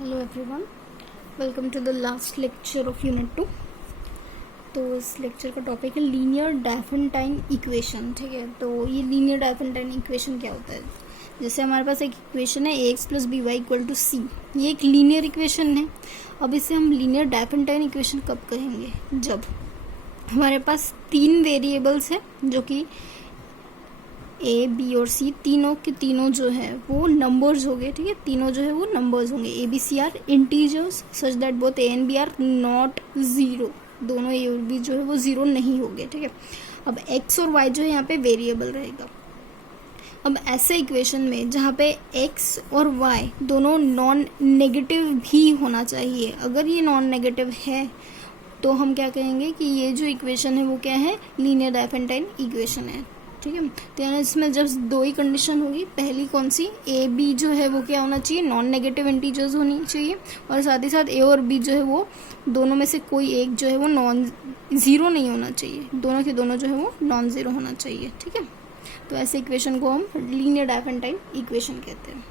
Hello everyone, welcome to the last lecture of unit 2। तो इस lecture का topic है लीनियर डायफेंटाइन इक्वेशन। ठीक है, तो ये लीनियर डायफेंटाइन इक्वेशन क्या होता है? जैसे हमारे पास एक इक्वेशन है ax plus B Y equal to C, ये एक लीनियर इक्वेशन है। अब इसे हम लीनियर डायफेंटाइन इक्वेशन कब कहेंगे? जब हमारे पास तीन वेरिएबल्स हैं जो कि ए बी और सी, तीनों के तीनों जो है वो नंबर्स हो गए। ठीक है, तीनों जो है वो नंबर्स होंगे। A b c are integers such that both a and b are not zero. दोनों ए और बी जो है वो ज़ीरो नहीं होंगे। ठीक है, अब एक्स और वाई जो है यहाँ पे वेरिएबल रहेगा। अब ऐसे इक्वेशन में जहाँ पे एक्स और वाई दोनों नॉन नेगेटिव भी होना चाहिए, अगर ये नॉन नेगेटिव है तो हम क्या कहेंगे कि ये जो इक्वेशन है वो क्या है? लीनियर डायफेंटाइन इक्वेशन है। ठीक है, तो यानी इसमें जब दो ही कंडीशन होगी, पहली कौन सी? ए बी जो है वो क्या होना चाहिए? नॉन नेगेटिव इंटीजर्स होनी चाहिए, और साथ ही साथ ए और बी जो है वो दोनों में से कोई एक जो है वो नॉन ज़ीरो नहीं होना चाहिए। दोनों के दोनों जो है वो नॉन ज़ीरो होना चाहिए। ठीक है, तो ऐसे इक्वेशन को हम लीनियर डायफेंटाइन इक्वेशन कहते हैं।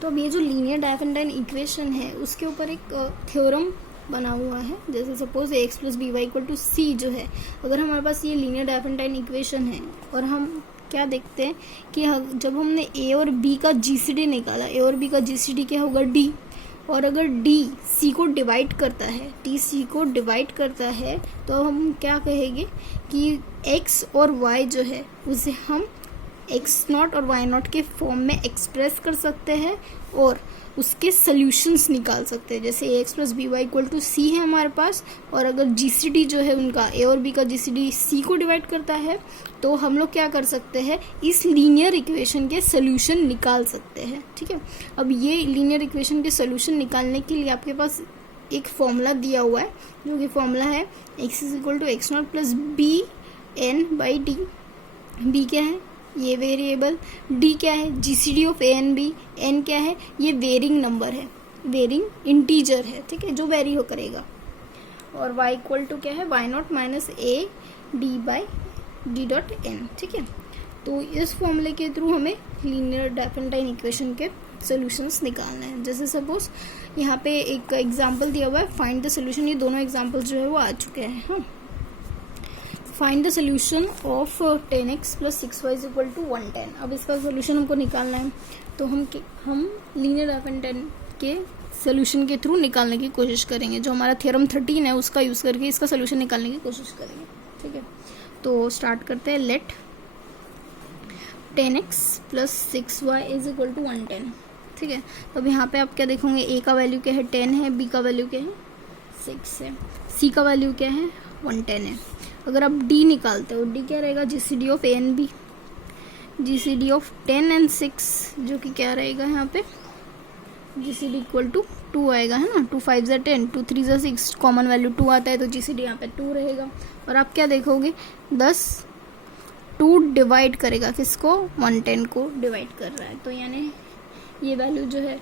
तो अब ये जो लीनियर डायफेंटाइन इक्वेशन है उसके ऊपर एक थ्योरम बना हुआ है। जैसे suppose X plus B Y equal to C जो है, अगर हमारे पास ये लीनियर डायफेंटाइन इक्वेशन है और हम क्या देखते हैं कि जब हमने ए और बी का जीसीडी निकाला, ए और बी का जीसीडी क्या होगा? डी। और अगर डी सी को डिवाइड करता है, डी सी को डिवाइड करता है, तो हम क्या कहेंगे कि एक्स और वाई जो है उसे हम एक्स नॉट और वाई नॉट के फॉर्म में एक्सप्रेस कर सकते हैं और उसके सॉल्यूशंस निकाल सकते हैं। जैसे X plus B Y equal to C है हमारे पास, और अगर जीसीडी जो है उनका ए और बी का जीसीडी सी को डिवाइड करता है, तो हम लोग क्या कर सकते हैं? इस लीनियर इक्वेशन के सॉल्यूशन निकाल सकते हैं। ठीक है, अब ये लीनियर इक्वेशन के सॉल्यूशन निकालने के लिए आपके पास एक फॉर्मूला दिया हुआ है, जो कि फॉर्मूला है x is equal to x not plus b n by d. B क्या है? ये वेरिएबल। डी क्या है? GCD of a and b. N क्या है? ये वेरिंग नंबर है, वेरिंग इंटीजर है। ठीक है, जो वेरी हो करेगा। और y इक्वल टू क्या है? Y not minus a d by d dot n. ठीक है, तो इस फॉर्मूले के थ्रू हमें लीनियर डायफेंटाइन इक्वेशन के सॉल्यूशंस निकालना है। जैसे सपोज यहाँ पे एक एग्जांपल दिया हुआ है, फाइंड द सॉल्यूशन। ये दोनों एग्जांपल्स जो है वो आ चुके हैं। हाँ, find the solution of 10x plus 6y is equal to 110। अब इसका सोल्यूशन हमको निकालना है, तो हम लीनियर डायफेंटाइन के सोल्यूशन के थ्रू निकालने की कोशिश करेंगे। जो हमारा थ्योरम 13 है उसका यूज़ करके इसका सोल्यूशन निकालने की कोशिश करेंगे। ठीक है, तो स्टार्ट करते हैं। Let 10x plus 6y is equal to 110। ठीक है, तो अब यहाँ पे आप क्या देखोगे? a का वैल्यू क्या है? 10 है। b का वैल्यू क्या है? 6 है। c का वैल्यू क्या है? 110 है। अगर आप d निकालते हो, d क्या रहेगा? GCD of a and b. GCD of 10 and 6 जो कि क्या रहेगा यहाँ पे? जीसीडी इक्वल टू 2 आएगा, है ना। 2 5 ज़ा 10, 2 3 ज़ा 6, कॉमन वैल्यू 2 आता है, तो जीसीडी यहाँ पे 2 रहेगा। और आप क्या देखोगे? 2 डिवाइड करेगा किसको? 110 को डिवाइड कर रहा है, तो यानी ये वैल्यू जो है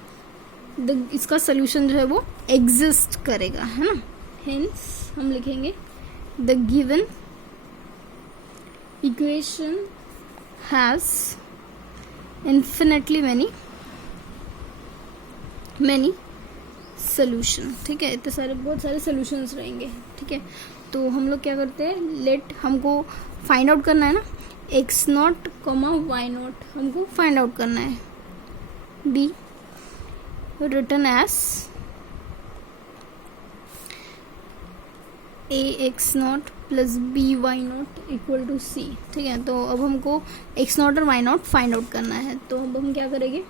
इसका सोल्यूशन जो है वो एग्जिस्ट करेगा, है ना। हेंस हम लिखेंगे the given equation has infinitely many solution। ठीक है, इतने बहुत सारे solutions रहेंगे। ठीक है, तो हम लोग क्या करते हैं? लेट हमको फाइंड आउट करना है ना, x naught comma y naught हमको फाइंड आउट करना है। b written as A X not plus B Y naught equal to C. ठीक है, तो अब हमको एक्स नॉट और वाई नॉट फाइंड आउट करना है, तो अब हम क्या करेंगे?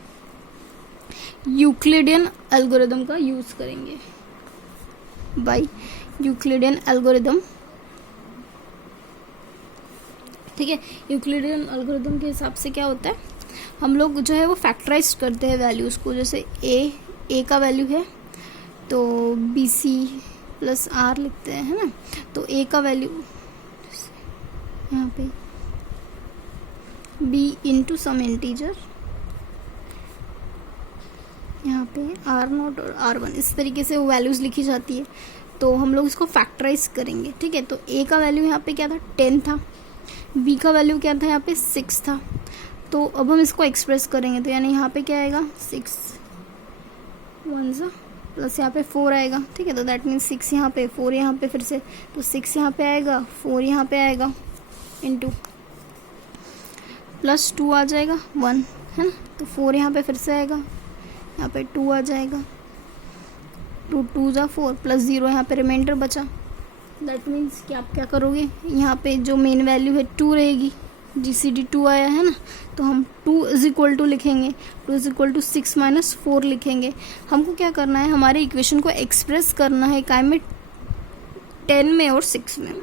यूक्लिडियन एल्गोरिदम का यूज़ करेंगे। By Euclidean algorithm. ठीक है, यूक्लिडियन एल्गोरिदम के हिसाब से क्या होता है? हम लोग जो है वो फैक्टराइज करते हैं वैल्यूज़ को। जैसे ए का वैल्यू है तो बी सी प्लस आर लिखते हैं, है ना। तो ए का वैल्यू यहाँ पे बी इंटू सम इंटीजर, यहाँ पे आर नॉट और आर वन, इस तरीके से वो वैल्यूज़ लिखी जाती है। तो हम लोग इसको फैक्टराइज करेंगे। ठीक है, तो ए का वैल्यू यहाँ पे क्या था? 10 था। बी का वैल्यू क्या था? यहाँ पे 6 था। तो अब हम इसको एक्सप्रेस करेंगे, तो यानी यहाँ पे क्या आएगा? 6 1 सा प्लस यहाँ पे 4 आएगा, ठीक है। तो दैट मीन्स 6 यहाँ पे, 4 यहाँ पे, फिर से तो 6 यहाँ पे आएगा, 4 यहाँ पे आएगा, इंटू प्लस 2 आ जाएगा 1, है ना। तो 4 यहाँ पे फिर से आएगा, यहाँ पे 2 आ जाएगा, 2 2 ज़ा 4 प्लस 0 यहाँ पे रिमाइंडर बचा। दैट मीन्स कि आप क्या करोगे, यहाँ पे जो मेन वैल्यू है 2 रहेगी, GCD 2 आया है ना, तो हम 2 इज इक्वल टू लिखेंगे, 2 इज इक्वल टू 6 माइनस 4 लिखेंगे। हमको क्या करना है, हमारे इक्वेशन को एक्सप्रेस करना है काय में, 10 में और 6 में,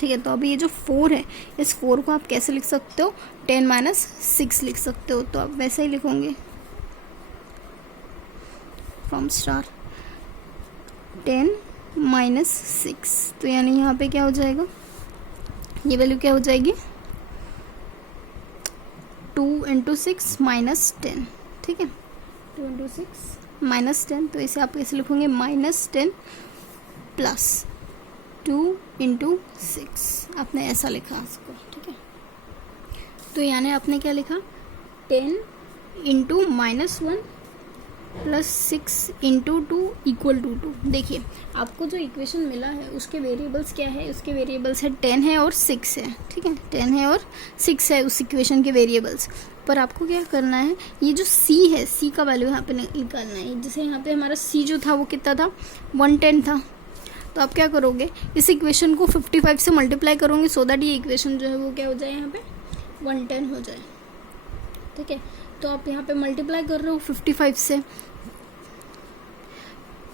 ठीक है। तो अभी ये जो 4 है, इस 4 को आप कैसे लिख सकते हो, 10 माइनस 6 लिख सकते हो। तो आप वैसे ही लिखोगे फ्रॉम स्टार 10 माइनस 6, तो यानी यहाँ पे क्या हो जाएगा, ये वैल्यू क्या हो जाएगी, 2 इंटू 6 माइनस 10, ठीक है। 2 इंटू 6 माइनस 10, तो इसे आप कैसे लिखोगे, माइनस 10 प्लस 2 इंटू 6, आपने ऐसा लिखा इसको, ठीक है। तो यानी आपने क्या लिखा, 10 into minus 1 plus 6 into 2 equal to 2। देखिए आपको जो इक्वेशन मिला है उसके वेरिएबल्स क्या है, उसके वेरिएबल्स है 10 है और 6 है, ठीक है। 10 है और 6 है उस इक्वेशन के वेरिएबल्स। पर आपको क्या करना है, ये जो c है, c का वैल्यू यहाँ पे निकालना है। जैसे यहाँ पे हमारा c जो था वो कितना था, 110 था। तो आप क्या करोगे, इस इक्वेशन को 55 से मल्टीप्लाई करोगे, सो दैट ये इक्वेशन जो है वो क्या हो जाए, यहाँ पे 110 हो जाए, ठीक है। तो आप यहाँ पे मल्टीप्लाई कर रहे हो 55 से,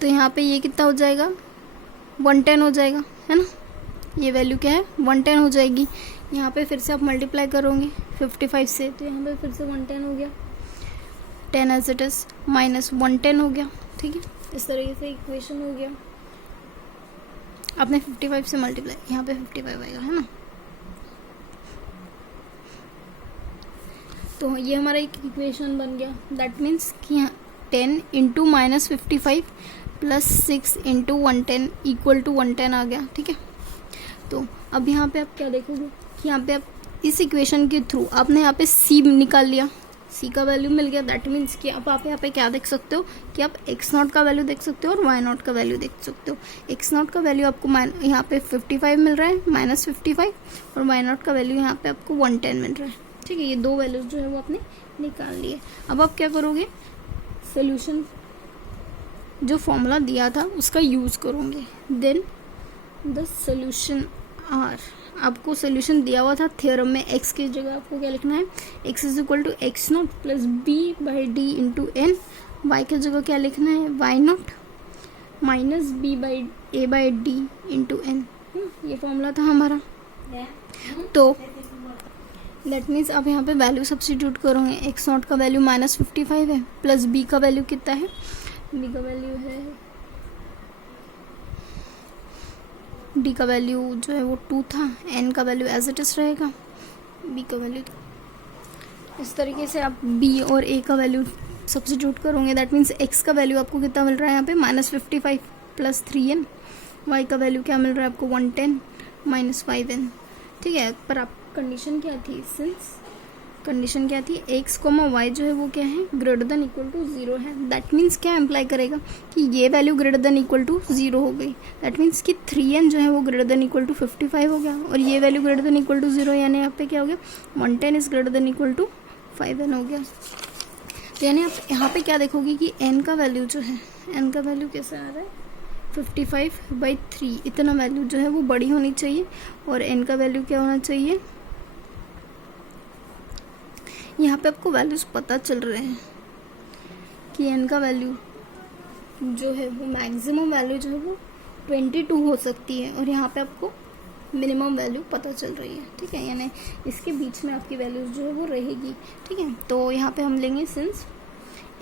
तो यहाँ पे ये कितना हो जाएगा, 110 हो जाएगा, है ना। ये वैल्यू क्या है, 110 हो जाएगी। यहाँ पे फिर से आप मल्टीप्लाई करोगे 55 से, तो यहाँ पे फिर से 110 हो गया, 10 एज इट इज माइनस 110 हो गया, ठीक है। इस तरीके से इक्वेशन हो गया। आपने 55 से मल्टीप्लाई, यहाँ पे 55 आएगा, है ना। तो ये हमारा एक इक्वेशन बन गया। दैट मीन्स कि यहाँ 10 into minus 55 plus 6 into 110 equal to 110 आ गया, ठीक है। तो अब यहाँ पे आप क्या देखोगे कि यहाँ पे आप इस इक्वेशन के थ्रू आपने यहाँ पे c निकाल लिया, c का वैल्यू मिल गया। दैट मीन्स कि अब आप यहाँ पे क्या देख सकते हो कि आप x0 का वैल्यू देख सकते हो और y0 का वैल्यू देख सकते हो। x0 का वैल्यू आपको यहाँ पे 55 मिल रहा है, माइनस 55, और y0 का वैल्यू यहाँ पे आपको 110 मिल रहा है, ठीक है। ये दो वैल्यूज जो है वो आपने निकाल लिए। अब आप क्या करोगे, सोल्यूशन जो फॉर्मूला दिया था उसका यूज़ करोगे। देन द सोल्यूशन आर, आपको सोल्यूशन दिया हुआ था थ्योरम में, x की जगह आपको क्या लिखना है, x is equal to x0 plus b by d into n. y की जगह क्या लिखना है, y0 minus b by a by d into n. ये फॉर्मूला था हमारा। तो दैट मीन्स आप यहाँ पे वैल्यू सब्स्टिट्यूट करोगे। x0 का वैल्यू माइनस 55 है, प्लस b का वैल्यू कितना है, b का वैल्यू है, d का वैल्यू जो है वो 2 था, n का वैल्यू एज इट इज रहेगा, b का वैल्यू। इस तरीके से आप b और a का वैल्यू सब्स्टिट्यूट करोगे। दैट मीन्स x का वैल्यू आपको कितना मिल रहा है यहाँ पे, माइनस 55 प्लस 3n। y का वैल्यू क्या मिल रहा है आपको, 110 माइनस 5n, ठीक है। पर आप कंडीशन क्या थी, सिंस कंडीशन क्या थी, x, y जो है वो क्या है, ग्रेटर देन इक्वल टू 0 है। दैट मीन्स क्या इम्प्लाई करेगा कि ये value greater than equal to 0 हो गई। दैट मीन्स कि 3n जो है वो ग्रेटर देन इक्वल टू 55 हो गया, और ये value greater than equal to 0, यानी यहाँ पे क्या हो गया, 110 is greater than equal to 5n हो गया। तो यानी आप यहाँ पे क्या देखोगे कि n का वैल्यू जो है, n का वैल्यू कैसे आ रहा है, 55/3, इतना वैल्यू जो है वो बड़ी होनी चाहिए, और n का वैल्यू क्या होना चाहिए, यहाँ पे आपको वैल्यूज पता चल रहे हैं कि n का वैल्यू जो है वो मैक्सिमम वैल्यू जो है वो 22 हो सकती है, और यहाँ पे आपको मिनिमम वैल्यू पता चल रही है, ठीक है। यानी इसके बीच में आपकी वैल्यूज जो है वो रहेगी, ठीक है। तो यहाँ पे हम लेंगे since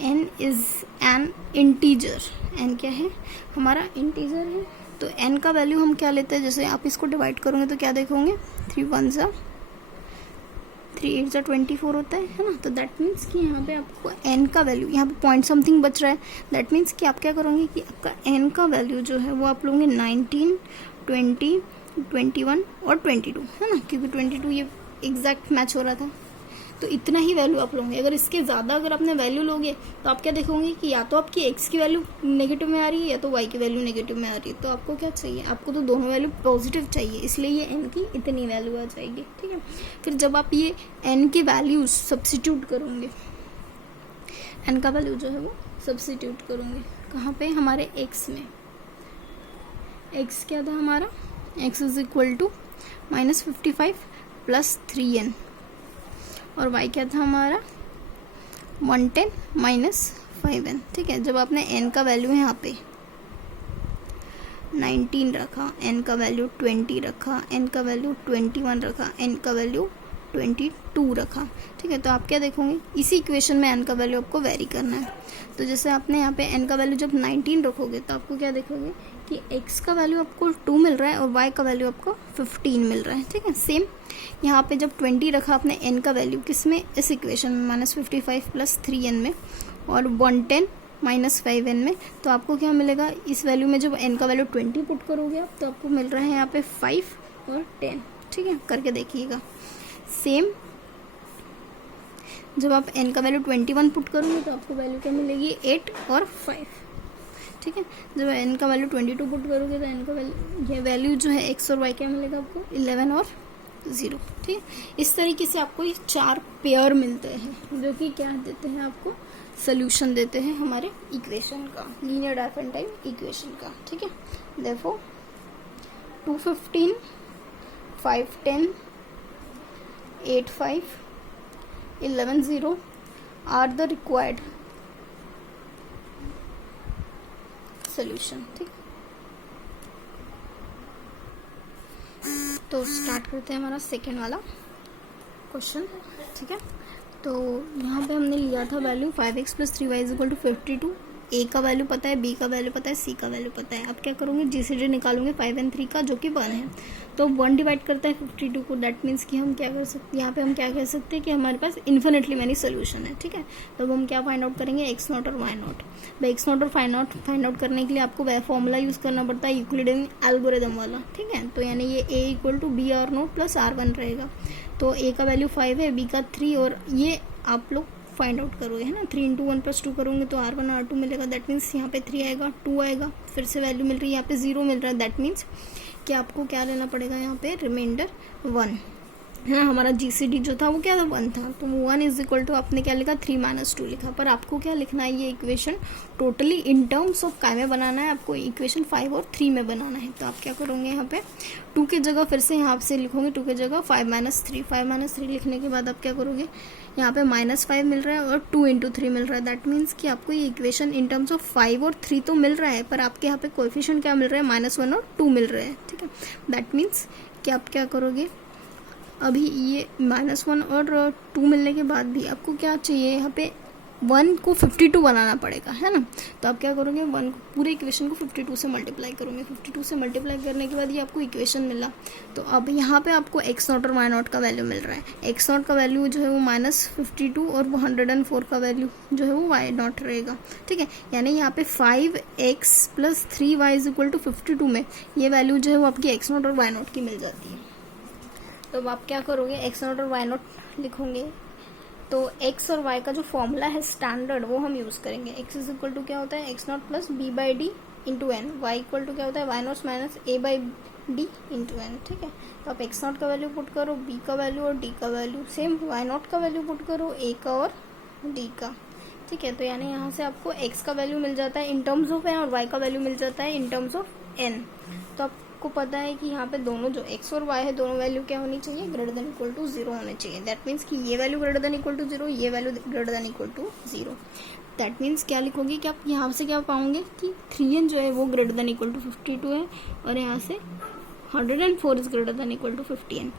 n is an integer, n क्या है, हमारा इंटीजर है, तो n का वैल्यू हम क्या लेते हैं, जैसे आप इसको डिवाइड करोगे तो क्या देखोगे, 3 1 ज़ा 3 8 ज़ा 24 होता है ना। तो दैट मीन्स कि यहाँ पे आपको n का वैल्यू, यहाँ पे पॉइंट समथिंग बच रहा है। दैट मीन्स कि आप क्या करोगे कि आपका n का वैल्यू जो है वो आप लोगे 19 20 21 और 22, है ना, क्योंकि 22 ये एग्जैक्ट मैच हो रहा था। तो इतना ही वैल्यू आप लोगे। अगर इसके ज़्यादा अगर आपने वैल्यू लोगे तो आप क्या देखोगे कि या तो आपकी एक्स की वैल्यू नेगेटिव में आ रही है या तो वाई की वैल्यू नेगेटिव में आ रही है। तो आपको क्या चाहिए, आपको तो दोनों वैल्यू पॉजिटिव चाहिए, इसलिए ये एन की इतनी वैल्यू आ जाएगी। ठीक है, फिर जब आप ये एन की वैल्यू सब्स्टिट्यूट करोगे, एन का वैल्यू जो है वो सब्स्टिट्यूट करोगे कहाँ पे, हमारे एक्स में। एक्स क्या था हमारा, x is equal to -55 + 3n, और वाई क्या था हमारा 110 - 5n। ठीक है, जब आपने n का वैल्यू यहाँ पे 19 रखा, n का वैल्यू 20 रखा, n का वैल्यू 21 रखा, n का वैल्यू 22 रखा। ठीक है, तो आप क्या देखोगे, इसी इक्वेशन में n का वैल्यू आपको वेरी करना है। तो जैसे आपने यहाँ पे n का वैल्यू जब 19 रखोगे तो आपको क्या देखोगे कि x का वैल्यू आपको 2 मिल रहा है और y का वैल्यू आपको 15 मिल रहा है। ठीक है, सेम यहाँ पे जब 20 रखा आपने n का वैल्यू किस में, इस इक्वेशन में -55 + 3n में, और 110 - 5n में, तो आपको क्या मिलेगा, इस वैल्यू में जब n का वैल्यू 20 पुट करोगे आप तो आपको मिल रहा है यहाँ पे 5 और 10। ठीक है, करके देखिएगा। सेम जब आप n का वैल्यू 21 पुट करोगे तो आपको वैल्यू क्या मिलेगी, 8 और 5। ठीक है, जब n का वैल्यू 22 पुट करोगे तो n का वैल्यू, ये वैल्यू जो है x और y क्या मिलेगा आपको, 11 और 0। ठीक है, इस तरीके से आपको ये 4 पेयर मिलते हैं जो कि क्या देते हैं, आपको सोल्यूशन देते हैं हमारे इक्वेशन का, लीनियर डायफरेंटाइल इक्वेशन का। ठीक है, therefore 215 510 8 5 11 0 are the required solution. ठीक, तो स्टार्ट करते हैं हमारा सेकेंड वाला क्वेश्चन। ठीक है, तो यहाँ पे हमने लिया था वैल्यू 5x + 3y = 52। ए का वैल्यू पता है, बी का वैल्यू पता है, सी का वैल्यू पता है। अब क्या करोगे, जीसीडी निकालोगे 5 और 3 का जो कि 1 है। तो 1 डिवाइड करता है 52 को, दैट मीन्स कि हम क्या कर सकते हैं, यहाँ पे हम क्या कह सकते हैं कि हमारे पास इन्फिनिटली मैनी सोल्यूशन है। ठीक है, तो अब हम क्या फाइंड आउट करेंगे, x0 और y0। भाई x0 और फाइंड आउट करने के लिए आपको वह फॉर्मूला यूज़ करना पड़ता है, यूक्लिडियन एल्गोरिदम वाला। ठीक है, तो यानी ये a = b/r0 + r1 रहेगा। तो a का वैल्यू 5 है, b का 3, और ये आप लोग फाइंड आउट करोगे, है ना। 3 × 1 + 2 करोगे तो r1 r2 मिलेगा, दैट मीन्स यहाँ पे 3 आएगा, 2 आएगा, फिर से वैल्यू मिल रही है, यहाँ पे 0 मिल रहा है, दैट मीन्स कि आपको क्या लेना पड़ेगा, यहाँ पे रिमाइंडर 1 है ना। हमारा जीसीडी जो था वो क्या था, 1 था, तो 1 = आपने क्या लिखा, 3 - 2 लिखा। पर आपको क्या लिखना है, ये equation totally in terms of काय में बनाना है, आपको इक्वेशन 5 और 3 में बनाना है। तो आप क्या करोगे, यहाँ पे 2 की जगह फिर से यहाँ से लिखोगे 2 की जगह 5 - 3। 5 - 3 लिखने के बाद आप क्या करोगे, यहाँ पे -5 मिल रहा है और 2 × 3 मिल रहा है, दैट मीन्स कि आपको ये इक्वेशन इन टर्म्स ऑफ 5 और 3 तो मिल रहा है, पर आपके यहाँ पे कोएफिशिएंट क्या मिल रहा है, -1 और 2 मिल रहे हैं। ठीक है, दैट मीन्स कि आप क्या करोगे, अभी ये -1 और 2 मिलने के बाद भी आपको क्या चाहिए, यहाँ पे 1 को 52 बनाना पड़ेगा, है ना। तो आप क्या करोगे, 1 पूरे इक्वेशन को 52 से मल्टीप्लाई करोगे। 52 से मल्टीप्लाई करने के बाद ये आपको इक्वेशन मिला। तो अब यहाँ पे आपको x0 और y0 का वैल्यू मिल रहा है। x0 का वैल्यू जो है वो -52 और वो 104 का वैल्यू जो है वो y0 रहेगा। ठीक है, यानी यहाँ पे 5x + 3y = 52 में ये वैल्यू जो है वो आपकी x0 और y0 की मिल जाती है। तो अब आप क्या करोगे, x0 और y0 लिखोगे, तो x और y का जो फॉर्मूला है स्टैंडर्ड वो हम यूज़ करेंगे। x = क्या होता है, x0 + b/d × n, y = क्या होता है, y0 - a/d × n। ठीक है, तो आप x0 का वैल्यू पुट करो, b का वैल्यू और d का वैल्यू, सेम y0 का वैल्यू पुट करो, a का और d का। ठीक है, तो यानी यहाँ से आपको x का वैल्यू मिल जाता है इन टर्म्स ऑफ n और y का वैल्यू मिल जाता है इन टर्म्स ऑफ n। तो आपको पता है कि यहाँ पे दोनों जो x और y है दोनों वैल्यू क्या होनी चाहिए, > 0 होने चाहिए। दैट मीन्स कि ये वैल्यू > 0, ये वैल्यू > 0। दैट मीन्स क्या लिखोगे कि आप यहाँ से क्या पाओगे कि 3n जो है वो > 52 है, और यहाँ से 104 इज > 50n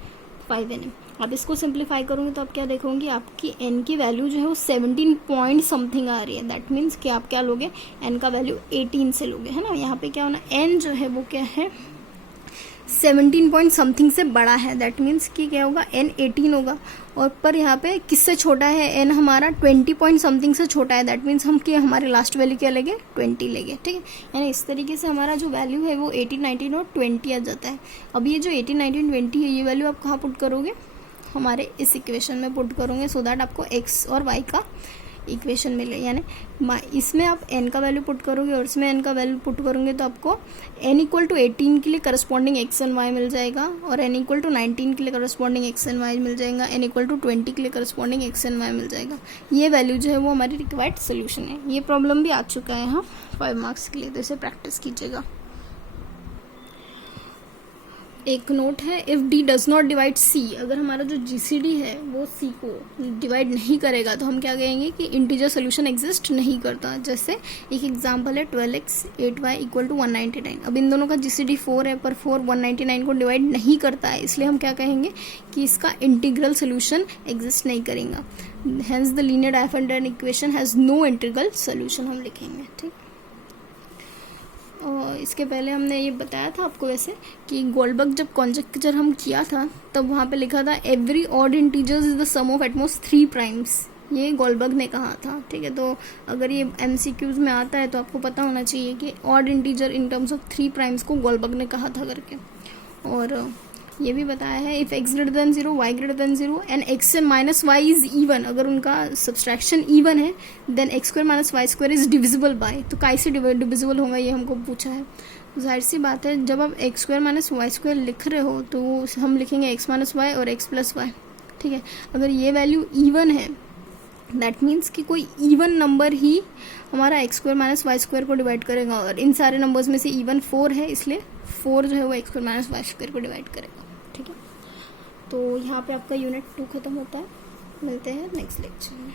5n। आप इसको सिंप्लीफाई करोगे तो आप क्या देखोगे, आपकी n की वैल्यू जो है वो 17 पॉइंट समथिंग आ रही है। दैट मीन्स कि आप क्या लोगे, n का वैल्यू 18 से लोगे, है ना। यहाँ पे क्या होना, n जो है वो क्या है, 17 पॉइंट समथिंग से बड़ा है। दैट मीन्स कि क्या होगा, n 18 होगा, और पर यहाँ पे किससे छोटा है, n हमारा 20 पॉइंट समथिंग से छोटा है। दैट मीन्स हम कि हमारे लास्ट वैल्यू क्या लेंगे, 20 लेंगे। ठीक है, यानी इस तरीके से हमारा जो वैल्यू है वो 18, 19 और 20 आ जाता है। अब ये जो 18, 19, 20 है ये वैल्यू आप कहाँ पुट करोगे, हमारे इस इक्वेशन में पुट करोगे सो दैट आपको x और y का इक्वेशन मिले। यानी इसमें आप n का वैल्यू पुट करोगे और इसमें n का वैल्यू पुट करोगे तो आपको n इक्वल टू 18 के लिए करस्पॉन्डिंग x एंड y मिल जाएगा और n इक्वल टू 19 के लिए करस्पॉन्डिंग x एंड y मिल जाएगा, n इक्वल टू 20 के लिए करस्पॉन्डिंग x एंड y मिल जाएगा। ये वैल्यू जो है वो हमारी रिक्वायर्ड सोल्यूशन है। ये प्रॉब्लम भी आ चुका है यहाँ 5 मार्क्स के लिए, तो इसे प्रैक्टिस कीजिएगा। एक नोट है, if D does not divide C, अगर हमारा जो जीसीडी है वो सी को डिवाइड नहीं करेगा तो हम क्या कहेंगे कि इंटीजर सोल्यूशन एग्जिस्ट नहीं करता। जैसे एक एग्जांपल है 12x 8y इक्वल टू 199। अब इन दोनों का जीसीडी 4 है पर 4 199 को डिवाइड नहीं करता है, इसलिए हम क्या कहेंगे कि इसका इंटीग्रल सोल्यूशन एग्जिस्ट नहीं करेगा। Hence the linear differential equation has no integral solution हम लिखेंगे। ठीक, और इसके पहले हमने ये बताया था आपको वैसे कि गोल्डबर्ग जब कॉन्जेक्चर हम किया था तब वहाँ पे लिखा था every odd integers is the sum of at most 3 primes. ये गोल्डबर्ग ने कहा था। ठीक है, तो अगर ये MCQs में आता है तो आपको पता होना चाहिए कि odd integer in terms of 3 primes को गोल्डबर्ग ने कहा था करके। और ये भी बताया है if x greater than 0 y greater than 0 and x minus y is even, अगर उनका सब्सट्रैक्शन इवन है then x square minus y square is divisible by. तो कैसे डिविजिबल होगा ये हमको पूछा है। जाहिर सी बात है जब आप x square minus y square लिख रहे हो तो हम लिखेंगे x माइनस वाई और x प्लस वाई। ठीक है, अगर ये वैल्यू इवन है दैट मीन्स कि कोई इवन नंबर ही हमारा x square minus y square को डिवाइड करेगा और इन सारे नंबर्स में से इवन 4 है, इसलिए 4 जो है वो x square minus y square को डिवाइड करेगा। ठीक है, तो यहाँ पे आपका यूनिट 2 खत्म होता है। मिलते हैं नेक्स्ट लेक्चर में।